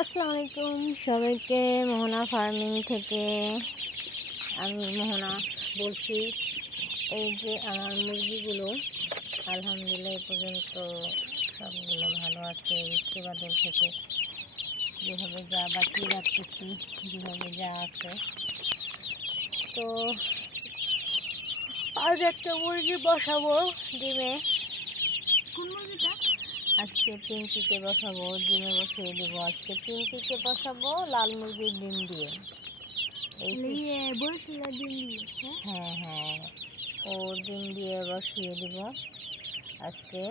আসসালামু আলাইকুম সবাইকে। মোহনা ফার্মিং থেকে আমি মোহনা বলছি। এই যে আমার মুরগিগুলো আলহামদুলিল্লাহ এ পর্যন্ত সবগুলো ভালো আছে। বৃষ্টি বাদল থেকে যেভাবে যা বাঁচিয়ে রাখতেছি, যেভাবে যা আছে। তো আজ একটা মুরগি বসাবো ডিমে। কোন মুরগিটা? আজকে পিঙ্কিকে বসাবো, ডিমে বসিয়ে দেবো। আজকে পিঙ্কিকে বসাবো লাল মুরগির ডিম দিয়ে। বরিশালের ডিম দিয়ে? হ্যাঁ হ্যাঁ, ও ডিম দিয়ে বসিয়ে দিব আজকে।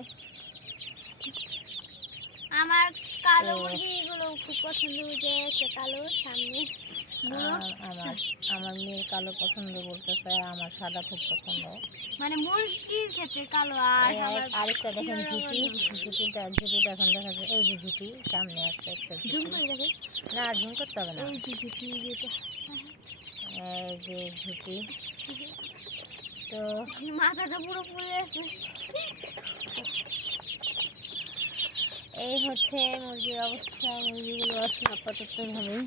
আমার কালো তো মুরগিগুলো খুব পছন্দ, যে একটা কালো সামনে আমার আমার মেয়ের কালো পছন্দ বলতেছে, আমার সাদা খুব পছন্দ। মানে মুরগির ক্ষেত্রে কালো। আর আরেকটা দেখেন ঝুটি, ঝুটিটা এখন দেখা যায়। এই যে ঝুটি সামনে আছে একটা জুম করে দেখে না, ঝুম করতে হবে না। এই যে ঝুটি, যেটা এই যে ঝুটি, তো মাথাটা পুরো ফুলে আছে। এই হচ্ছে মুরগির অবস্থা। মুরগিগুলো আছে আপাতত ভাবে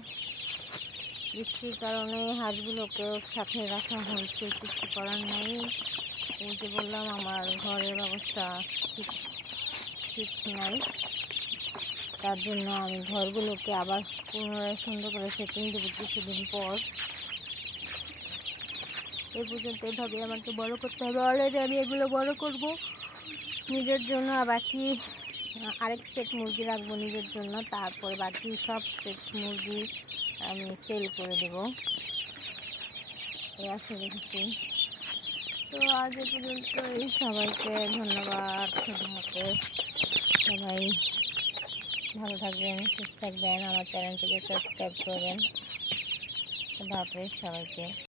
বৃষ্টির কারণে হাঁসগুলোকেও সাথে রাখা হয়েছে, কিছু করার নাই। ওই যে বললাম আমার ঘরের অবস্থা ঠিক ঠিক নাই, তার জন্য আমি ঘরগুলোকে আবার পুনরায় সুন্দর করে সেটিং দেবো কিছুদিন পর। এ পর্যন্ত এভাবে আমাকে বড় করতে হবে। অলরেডি আমি এগুলো বড় করব নিজের জন্য, আর বাকি আরেক সেট মুরগি রাখবো নিজের জন্য, তারপরে বাকি সব সেট মুরগি আমি সেল করে দেব, এই আশা রেখেছি। তো আজ এ পর্যন্তই। সবাইকে ধন্যবাদ। সবাই ভালো থাকবেন, সুস্থ থাকবেন, আমার চ্যানেলটিকে সাবস্ক্রাইব করবেন। খোদা হাফেজ সবাইকে।